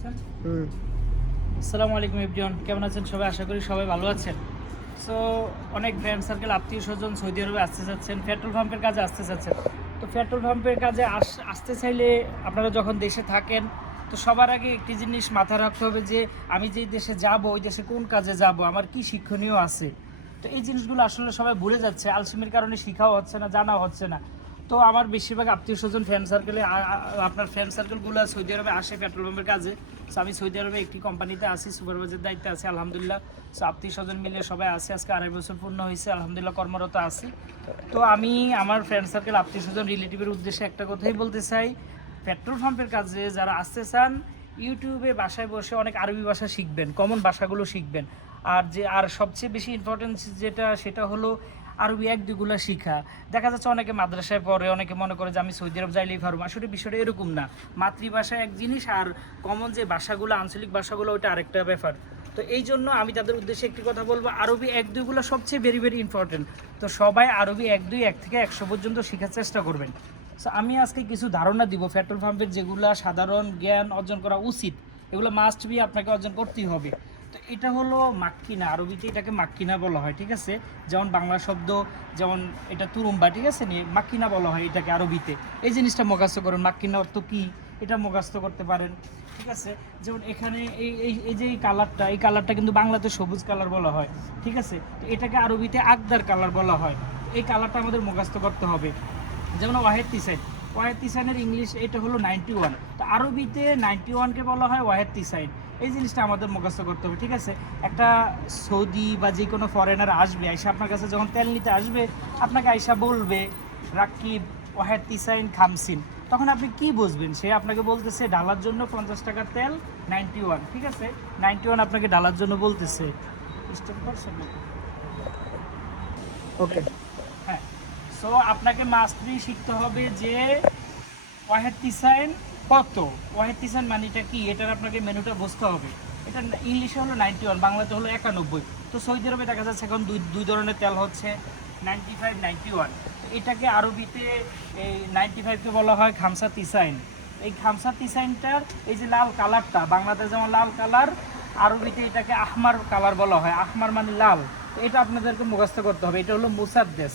হুম। আসসালামু আলাইকুম এভরিওয়ান। কেমন আছেন? সবাই আশা করি সবাই ভালো আছেন। সো অনেক ফ্রেন্ড সার্কেল আত্মীয় স্বজন সৌদি আরবে আসতে চাচ্ছেন পেট্রোল পাম্পের কাজে আসতে চাচ্ছেন তো পেট্রোল পাম্পের কাজে আস- আসতে চাইলে আপনারা যখন দেশে থাকেন তো সবার আগে একটি জিনিস মাথায় রাখতে হবে যে আমি যেই দেশে যাব ওই দেশে কোন কাজে যাব আমার কি শিক্ষণীয় আছে? তো এই জিনিসগুলো আসলে সবাই ভুলে যাচ্ছে আলসিমির কারণে শেখাও হচ্ছে না জানাও হচ্ছে না। তো আমার বেশিরভাগ আত্মীয় স্বজন ফ্রেন্ড সার্কেলে আপনার ফ্রেন্ড সার্কেলগুলো সৌদি আরবে আসে পেট্রোল পাম্পের কাজে। সো আমি সৌদি আরবে একটি কোম্পানিতে আছি সুপারভাইজার দায়িত্বে আছি, আলহামদুলিল্লাহ। সো আত্মীয় স্বজন মিলে সবাই আছে, আজকে আড়াই বছর পূর্ণ হয়েছে, আলহামদুলিল্লাহ কর্মরত আছি। তো আমি আমার ফ্রেন্ড সার্কেল আত্মীয় স্বজন রিলেটিভের উদ্দেশ্যে একটা কথাই বলতে চাই। পেট্রোল পাম্পের কাজে যারা আসতে চান ইউটিউবে বাসায় বসে অনেক আরবি ভাষা শিখবেন কমন ভাষাগুলো শিখবেন। আর যে, আর সবচেয়ে বেশি ইম্পর্টেন্স যেটা, সেটা হলো আরবি এক দুগুলো শিখা। দেখা যাচ্ছে অনেকে মাদ্রাসায় পড়ে অনেকে মনে করে যে আমি সৌদি আরব যাইলেই পারব। আসলে বিষয়টা এরকম না। মাতৃভাষা এক জিনিস আর কমন যে ভাষাগুলো আঞ্চলিক ভাষাগুলো ওইটা আরেকটা ব্যাপার। তো এই জন্য আমি তাদের উদ্দেশ্যে একটি কথা বলব আরবি এক দুইগুলো সবচেয়ে ভেরি ভেরি ইম্পর্টেন্ট তো সবাই আরবি এক দুই এক থেকে একশো পর্যন্ত শেখার চেষ্টা করবেন। So, আমি আজকে কিছু ধারণা দিব পেট্রোল পাম্পের যেগুলো সাধারণ জ্ঞান অর্জন করা উচিত এগুলো মাস্ট বি আপনাকে অর্জন করতেই হবে। তো এটা হলো মাক্কিনা আরবিতে এটাকে মাক্কিনা বলা হয়, ঠিক আছে? যেমন বাংলা শব্দ, যেমন এটা তুরুম্বা, ঠিক আছে? নিয়ে মাক্কিনা বলা হয় এটাকে আরবিতে। এই জিনিসটা মুখস্থ করেন মাক্কিনা অর্থ কি? এটা মুখস্থ করতে পারেন, ঠিক আছে? যেমন এখানে এই এই এই যে এই কালারটা এই কালারটা কিন্তু বাংলাতে সবুজ কালার বলা হয়, ঠিক আছে? তো এটাকে আরবিতে আকদার কালার বলা হয়। এই কালারটা আমাদের মুখস্থ করতে হবে। যেমন ওয়াহেদ তিসাইন, ওয়াহেদ তিসাইনের ইংলিশ এটা হলো নাইনটি ওয়ান। তো আরবিতে নাইনটি ওয়ানকে বলা হয় ওয়াহেদ তিসাইন। এই জিনিসটা আমাদের মুখস্থ করতে হবে ঠিক আছে? একটা সৌদি বা যে কোনো ফরেনার আসবে আইসা আপনার কাছে যখন তেল নিতে আসবে আপনাকে আইসা বলবে রাকিব ওয়াহেদ তিসাইন খামসিন। তখন আপনি কি বুঝবেন? সে আপনাকে বলতেছে ডালার জন্য পঞ্চাশ টাকার তেল নাইনটি ওয়ান ঠিক আছে? নাইনটি ওয়ান আপনাকে ডালার জন্য বলতেছে? ওকে হ্যাঁ। সো আপনাকে মাস্টলি শিখতে হবে যে ওয়াহেদ তিসাইন কত? ওয়াহেদ তিসাইন মানিটা কি? এটার আপনাকে মেনুটা বুঝতে হবে। এটা ইংলিশে হলো নাইনটি ওয়ান বাংলাতে হলো একানব্বই। তো সৌদি আরবে দেখা যাচ্ছে এখন দুই দুই ধরনের তেল হচ্ছে নাইনটি ফাইভ নাইনটি ওয়ান এটাকে আরবিতে এই নাইনটি ফাইভকে বলা হয় খামসা তিসাইন এই খামসা তিসাইনটার এই যে লাল কালারটা বাংলাদেশ যেমন লাল কালার, আরবিতে এটাকে আহমার কালার বলা হয়। আহমার মানে লাল। এটা আপনাদেরকে মুখস্থ করতে হবে। এটা হলো মুসাদ্দেশ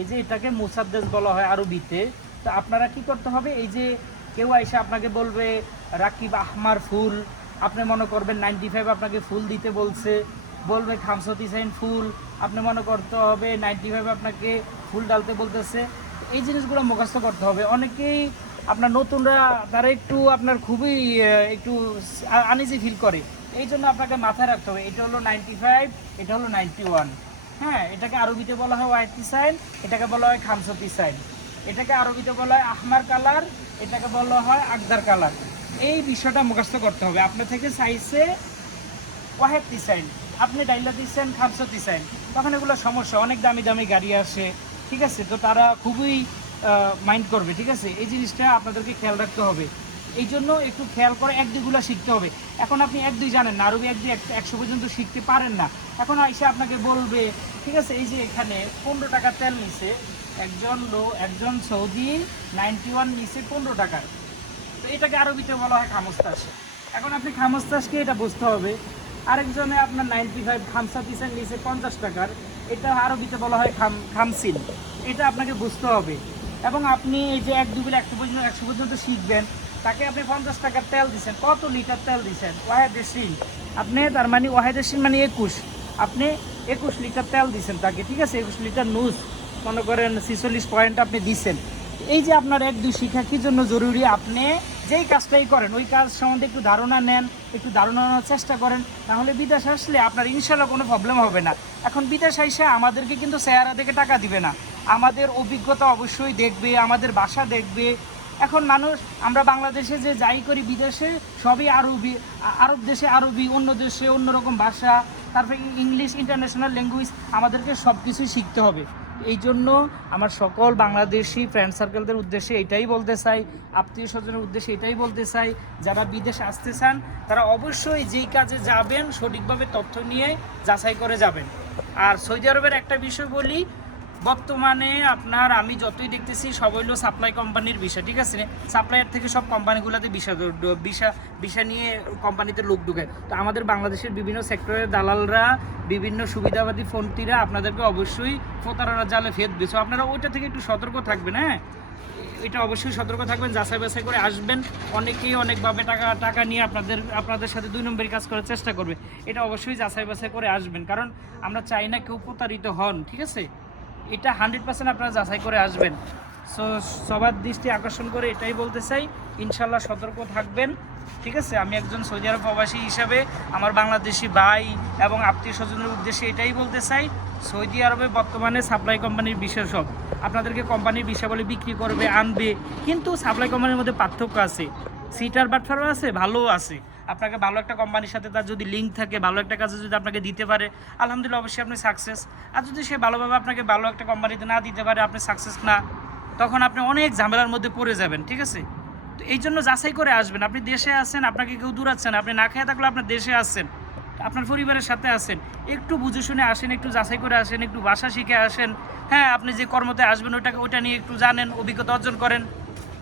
এই যে এটাকে মুসাদ্দেশ বলা হয় আরবিতে। তো আপনারা কি করতে হবে? এই যে কেউ এসে আপনাকে বলবে, রাকিব আহমার ফুল। আপনি মনে করবেন নাইনটি ফাইভ আপনাকে ফুল দিতে বলছে। বলবে, খামসতি সাইন ফুল। আপনি মনে করতে হবে নাইনটি ফাইভ আপনাকে ফুল ডালতে বলতেছে। এই জিনিসগুলো মুখস্থ করতে হবে। অনেকেই আপনার নতুনরা, তারা একটু আপনার খুবই একটু আনইজি ফিল করে। এই জন্য আপনাকে মাথায় রাখতে হবে, এটা হলো নাইনটি ফাইভ এটা হলো নাইনটি ওয়ান হ্যাঁ এটাকে আরবিতে বলা হয় ওয়াইটি সাইন এটাকে বলা হয় খামসতি সাইন এটাকে আরবিতে বলা হয় আহমার কালার, এটাকে বলা হয় আকদার কালার। এই বিষয়টা মুখস্থ করতে হবে। আপনার থেকে সাইজে ওয়াহেদ ডিসাইন আপনি ডাইলা দিচ্ছেন খামসো ডিসাইন তখন এগুলো সমস্যা। অনেক দামি দামি গাড়ি আসে, ঠিক আছে? তো তারা খুবই মাইন্ড করবে, ঠিক আছে? এই জিনিসটা আপনাদেরকে খেয়াল রাখতে হবে। এই জন্য একটু খেয়াল করে এক দুইগুলো শিখতে হবে। এখন আপনি এক দুই জানেন না, আরবি এক দুই এক- একশো পর্যন্ত শিখতে পারেন না। এখন এসে আপনাকে বলবে, ঠিক আছে, এই যে এখানে পনেরো টাকার তেল নিছে, একজন লো, একজন সৌদি নাইনটি ওয়ান নিছে পনেরো টাকার। তো এটাকে আরবিতে বলা হয় খামস্তাস এখন আপনি খামস্তাসকে এটা বুঝতে হবে, আরেকজনে আপনার নাইনটি ফাইভ খামসা পিসের নিচে পঞ্চাশ টাকার, এটা আরবিতে বলা হয় খাম, খামসিল। এটা আপনাকে বুঝতে হবে। এবং আপনি এই যে এক দুবিল একশো পর্যন্ত একশো পর্যন্ত শিখবেন তাকে আপনি পঞ্চাশ টাকার তেল দিচ্ছেন কত লিটার তেল দিচ্ছেন ওয়াহেদেশিন আপনি তার মানে ওয়াহেদেশিন মানে একুশ। আপনি একুশ লিটার তেল দিচ্ছেন তাকে, ঠিক আছে? একুশ লিটার নুজ মনে করেন ছিচল্লিশ পয়েন্ট আপনি দিচ্ছেন এই যে আপনার এক, দুই শিক্ষা, কি জন্য জরুরি? আপনি যেই কাজটাই করেন, ওই কাজ সম্বন্ধে একটু ধারণা নেন, একটু ধারণা নেওয়ার চেষ্টা করেন, তাহলে বিদেশ আসলে আপনার ইনশাল্লাহ কোনো প্রবলেম হবে না। এখন বিদেশ আইসে আমাদেরকে কিন্তু চেহারা দেখে টাকা দিবে না। আমাদের অভিজ্ঞতা অবশ্যই দেখবে, আমাদের বাসা দেখবে এখন মানুষ, আমরা বাংলাদেশে যে যাই করি বিদেশে, সবই আরবি, আরব দেশে আরবি, অন্য দেশে অন্যরকম ভাষা, তারপরে ইংলিশ, ইন্টারন্যাশনাল ল্যাঙ্গুয়েজ, আমাদেরকে সব কিছুই শিখতে হবে। এই জন্য আমার সকল বাংলাদেশি ফ্রেন্ড সার্কেলদের উদ্দেশ্যে এটাই বলতে চাই, আত্মীয় স্বজনের উদ্দেশ্যে এটাই বলতে চাই, যারা বিদেশে আসতে চান, তারা অবশ্যই যেই কাজে যাবেন, সঠিকভাবে তথ্য নিয়ে যাচাই করে যাবেন। আর সৌদি আরবের একটা বিষয় বলি বর্তমানে আপনার আমি যতই দেখতেছি, সব হইল সাপ্লাই কোম্পানির বিষয়, ঠিক আছে? সাপ্লাইয়ের থেকে সব কোম্পানিগুলোতে বিষা বিষা বিষা নিয়ে কোম্পানিতে লোক ঢুকায় তো আমাদের বাংলাদেশের বিভিন্ন সেক্টরের দালালরা, বিভিন্ন সুবিধাবাদী ফোনটিরা আপনাদেরকে অবশ্যই প্রতারণার জালে ফেদ দিচ্ছে আপনারা ওইটা থেকে একটু সতর্ক থাকবেন হ্যাঁ? এটা অবশ্যই সতর্ক থাকবেন, যাচাই বাছাই করে আসবেন। অনেকেই অনেকভাবে টাকা টাকা নিয়ে আপনাদের আপনাদের সাথে দুই নম্বরই কাজ করার চেষ্টা করবে। এটা অবশ্যই যাচাই বাছাই করে আসবেন। কারণ আমরা চাই না কেউ প্রতারিত হন, ঠিক আছে? এটা হান্ড্রেড পার্সেন্ট আপনারা যাচাই করে আসবেন। সো সবার দৃষ্টি আকর্ষণ করে এটাই বলতে চাই ইনশাল্লাহ সতর্ক থাকবেন, ঠিক আছে? আমি একজন সৌদি আরব প্রবাসী হিসাবে আমার বাংলাদেশি ভাই এবং আত্মীয় স্বজনের উদ্দেশ্যে এটাই বলতে চাই, সৌদি আরবে বর্তমানে সাপ্লাই কোম্পানির বিশেষ সব আপনাদেরকে কোম্পানির বিষয়াবলী বিক্রি করবে, আনবে, কিন্তু সাপ্লাই কোম্পানির মধ্যে পার্থক্য আছে। সিটার বাটফারও আছে, ভালোও আছে। আপনাকে ভালো একটা কোম্পানির সাথে তার যদি লিঙ্ক থাকে, ভালো একটা কাজে যদি আপনাকে দিতে পারে, আলহামদুলিল্লাহ অবশ্যই আপনি সাকসেস আর যদি সে ভালোভাবে আপনাকে ভালো একটা কোম্পানিতে না দিতে পারে, আপনি সাকসেস না, তখন আপনি অনেক ঝামেলার মধ্যে পড়ে যাবেন, ঠিক আছে? তো এই জন্য যাচাই করে আসবেন। আপনি দেশে আছেন, আপনাকে কেউ দূরাচ্ছেন আপনি না খেয়ে থাকলে আপনার দেশে আসছেন আপনার পরিবারের সাথে আসেন একটু বুঝে শুনে আসেন, একটু যাচাই করে আসেন, একটু ভাষা শিখে আসেন। হ্যাঁ আপনি যে কর্মতে আসবেন ওটাকে ওটা নিয়ে একটু জানেন, অভিজ্ঞতা অর্জন করেন,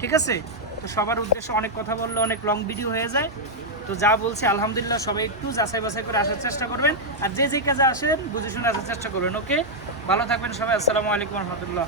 ঠিক আছে? তো সবার উদ্দেশ্যে অনেক কথা বললে, অনেক লং ভিডিও হয়ে যায়। তো যা বলছি, আলহামদুলিল্লাহ সবাই একটু যাচাই বাছাই করে আসার চেষ্টা করবেন। আর যে যে কাজে আসেন, বুঝে শুনে আসার চেষ্টা করবেন ওকে ভালো থাকবেন সবাই, আসসালামু আলাইকুম রহমতুল্লাহ।